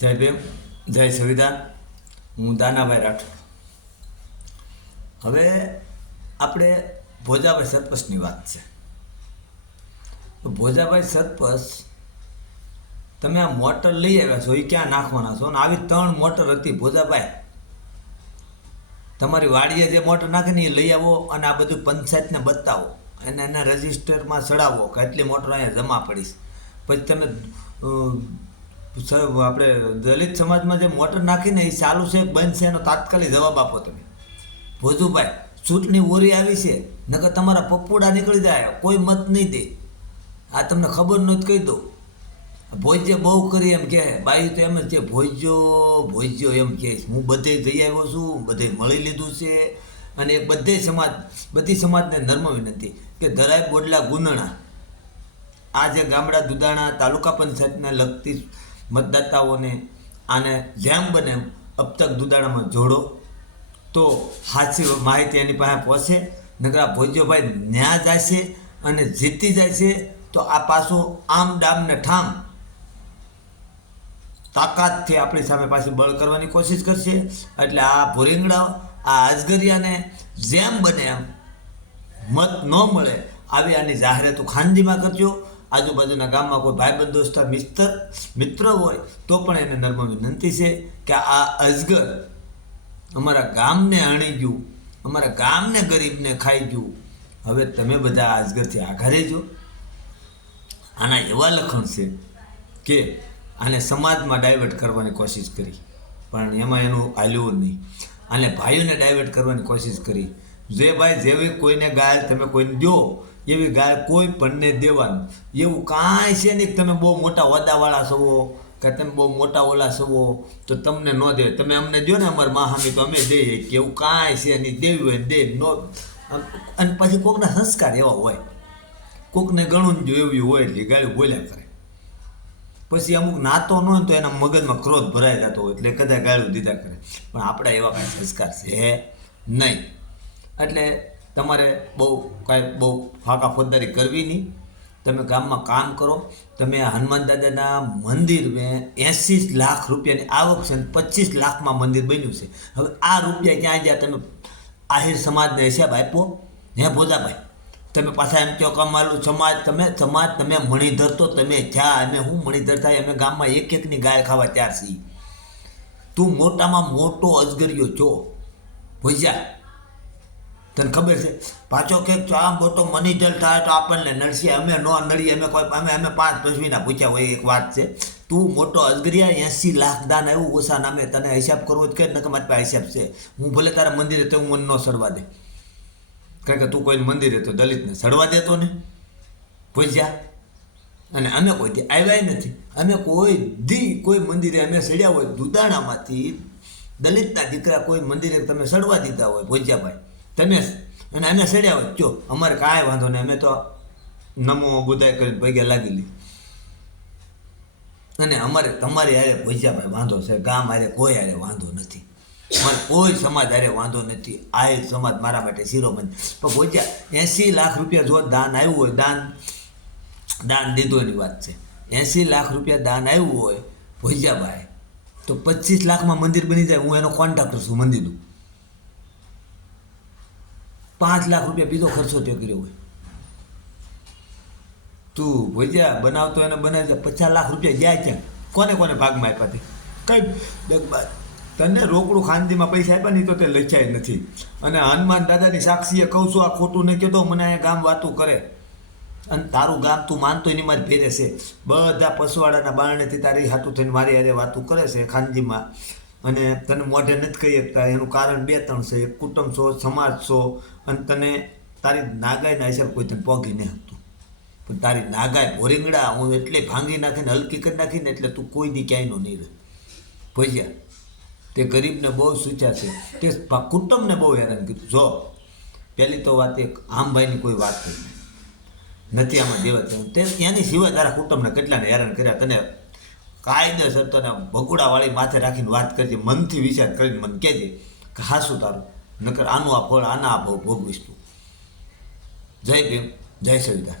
જય ભીમ, જય સંવિધાન. હું દાનાભાઈ રાઠોડ. હવે આપણે ભોજાભાઈ સરપંચની વાત છે. ભોજાભાઈ સરપંચ, તમે આ મોટર લઈ આવ્યા છો, એ ક્યાં નાખવાના છો? અને આવી 3 મોટર હતી. ભોજાભાઈ, તમારી વાડીએ જે મોટર નાખે ને એ લઈ આવો અને આ બધું પંચાયતને બતાવો અને એના રજિસ્ટરમાં ચડાવો કે એટલી મોટર અહીંયા જમા પડીશ. પછી તમે આપણે દલિત સમાજમાં જે મોટર નાખીને એ ચાલુ છે બંધ છે એનો તાત્કાલિક જવાબ આપો તમે. ભોજુભાઈ, ચૂંટણી ઓરી આવી છે, નકર તમારા પપ્પુડા નીકળી જાય, કોઈ મત નહીં દે. આ તમને ખબર નથી કહી દો. ભોજ્ય બહુ કરી એમ કહે, બાઈ તો એમ જ છે ભોજ્યો એમ કહે. હું બધે જઈ આવ્યો છું, બધે મળી લીધું છે. અને એક બધી સમાજને નર્મ વિનંતી કે ધરાય બોડલા ગુંદણા, આ જે ગામડા દુધાણા તાલુકા પંચાયતને લગતી મતદાતાઓને આને જેમ બને એમ અબ તક દુધાણામાં જોડો તો સાચી માહિતી એની પાસે પહોંચે. નકર આ ભોજ્યભાઈ ન્યા જાય છે અને જીતી જાય છે તો આ પાછું આમ ડામ ને ઠામ તાકાતથી આપણી સામે પાછી બળ કરવાની કોશિશ કરશે. એટલે આ ભોરીંગડા, આ અજગરિયાને જેમ બને એમ મત ન મળે આવી આની જાહેરાતો ખાનગીમાં કરજો. આજુબાજુના ગામમાં કોઈ ભાઈબંધ દોસ્તા મિત્ર હોય તો પણ એને નર્મ વિનંતી છે કે આ અજગર અમારા ગામને હણી ગયું, અમારા ગામને ગરીબને ખાઈ ગયું. હવે તમે બધા આ અજગરથી આઘા રહેજો. આના એવા લક્ષણ છે કે આને સમાજમાં ડાયવર્ટ કરવાની કોશિશ કરી પણ એમાં એનું હાલ્યું નહીં. આને ભાઈઓને ડાયવર્ટ કરવાની કોશિશ કરી. જે ભાઈ જેવી કોઈને ગાય તમે કોઈને દો એવી ગાય કોઈ પણને દેવાનું. એવું કાંઈ છે નહીં તમે બહુ મોટા હોદ્દાવાળા છો કે તમે બહુ મોટા ઓલા છો તો તમને ન દે. તમે અમને દો ને અમારા માહામી તો અમે દઈએ કે એવું કાંઈ છે નહીં. દેવી હોય દે નો. અને પછી કોકના સંસ્કાર એવા હોય, કોકને ગણું જો એવી હોય એટલે ગાળું બોલ્યા કરે. પછી અમુક નાતો ન હોય તો એના મગજમાં ક્રોધ ભરાઈ જતો હોય એટલે કદાચ ગાળું દીધા કરે. પણ આપણા એવા કાંઈ સંસ્કાર છે નહીં. એટલે તમારે બહુ ફાંકા ફોજદારી કરવી નહીં. તમે ગામમાં કામ કરો. તમે હનુમાન દાદાના મંદિર મેં 80 લાખ રૂપિયાની આવક છે, 25 લાખમાં મંદિર બન્યું છે. હવે આ રૂપિયા ક્યાં ગયા? તમે આહિર સમાજને હિસાબ આપ્યો? હે ભોજાભાઈ, તમે પાછા એમ કહો કે અમારું સમાજ તમે મણિધર તો તમે થયા, અમે હું મણિધર થાય? અમે ગામમાં એકની ગાય ખાવા ત્યાર છીએ. તું મોટામાં મોટો અજગરિયો છો ભોજા, તને ખબર છે? પાછો કે આ મોટો મનીધર થાય તો આપણને નડશે. અમે ન નડીએ, અમે 5 પશવીના પૂછ્યા હોય. એક વાત છે, તું મોટો અજગરિયા 80 લાખ દાન આવ્યું ઓછા નામે. તને હિસાબ કરવો જ કે ન કે મારી પાસે હિસાબ છે. હું ભલે તારા મંદિરે તો હું મન ન સડવા દે, કારણ કે તું કોઈ મંદિરે તો દલિતને સડવા દેતો ને પૂછ્યા. અને અમે કોઈથી આવ્યા નથી. અમે કોઈ મંદિરે અમે સડ્યા હોય દુધાણામાંથી દલિતના દીકરા કોઈ મંદિરે તમે સડવા દીધા હોય ભોજ્યાભાઈ તમે, અને અમે સડ્યા હોય જો અમારે કાંઈ વાંધો નહીં. અમે તો નમો બુધાય કરીને પગે લાગી લી. અને અમારે તમારી હારે ભોજ્યાભાઈ વાંધો છે, ગામ હારે કોઈ હારે વાંધો નથી, મને કોઈ સમાજ હારે વાંધો નથી. આ સમાજ મારા માટે શિરોમણી. પણ ભોજ્યા 80 લાખ રૂપિયા જો દાન આવ્યું હોય, દાન દીધોની વાત છે. 80 લાખ રૂપિયા દાન આવ્યું હોય ભોજ્યાભાઈ તો 25 લાખમાં મંદિર બની જાય. હું એનો કોન્ટ્રાક્ટર છું મંદિરનું. 5 લાખ રૂપિયા બીજો ખર્ચો તે કર્યો હોય. તું ભોજ્યા બનાવતો એને બનાવી જાય 50 લાખ રૂપિયા જાય છે. કોને ભાગમાં આપ્યા તે કઈ ડગબાદ. તને રોકડું ખાનગીમાં પૈસા આપ્યા નહીં તો તે લખ્યા નથી. અને હનુમાન દાદાની સાક્ષીએ કહું છું, આ ખોટું નહીં કહેતો. મને અહીંયા ગામ વાતું કરે અને તારું ગામ તું માનતો એની માં જ ફેરે છે. બધા પસવાડાના બારણેથી તારી હાથું થઈને મારી હારે વાતું કરે છે ખાનગીમાં. અને તને મોઢે નથી કહી શકતા. એનું કારણ 2-3 છે. એક કુટુંબ છો, સમાજ છો, અને તને તારી નાગાઈના હિસાબ કોઈ તને પોગી નહીં શકતું. પણ તારી નાગાઈ ભોરીંગડા હું એટલે ભાંગી નાખીને હલકી કરી નાખીને એટલે તું કોઈ દી ક્યાંયનો નહીં રહે ભોજ્યા. તે ગરીબને બહુ સૂચ્યા છે, તે કુટુંબને બહુ હેરાન કીધું. જો પહેલી તો વાત એક આમભાઈની કોઈ વાત નથી આમાં દેવા તે ત્યાંની સિવાય તારા કુટુંબને કેટલાને હેરાન કર્યા. તને કાયદેસર તને ભગુડાવાળી માથે રાખીને વાત કરજે, મનથી વિચાર કરીને મને કહેજે કે હાશું તારું, નકર આનું આ ફળ આના આ ભોગવીશ તું. જય ભીમ, જય સંવિધાન.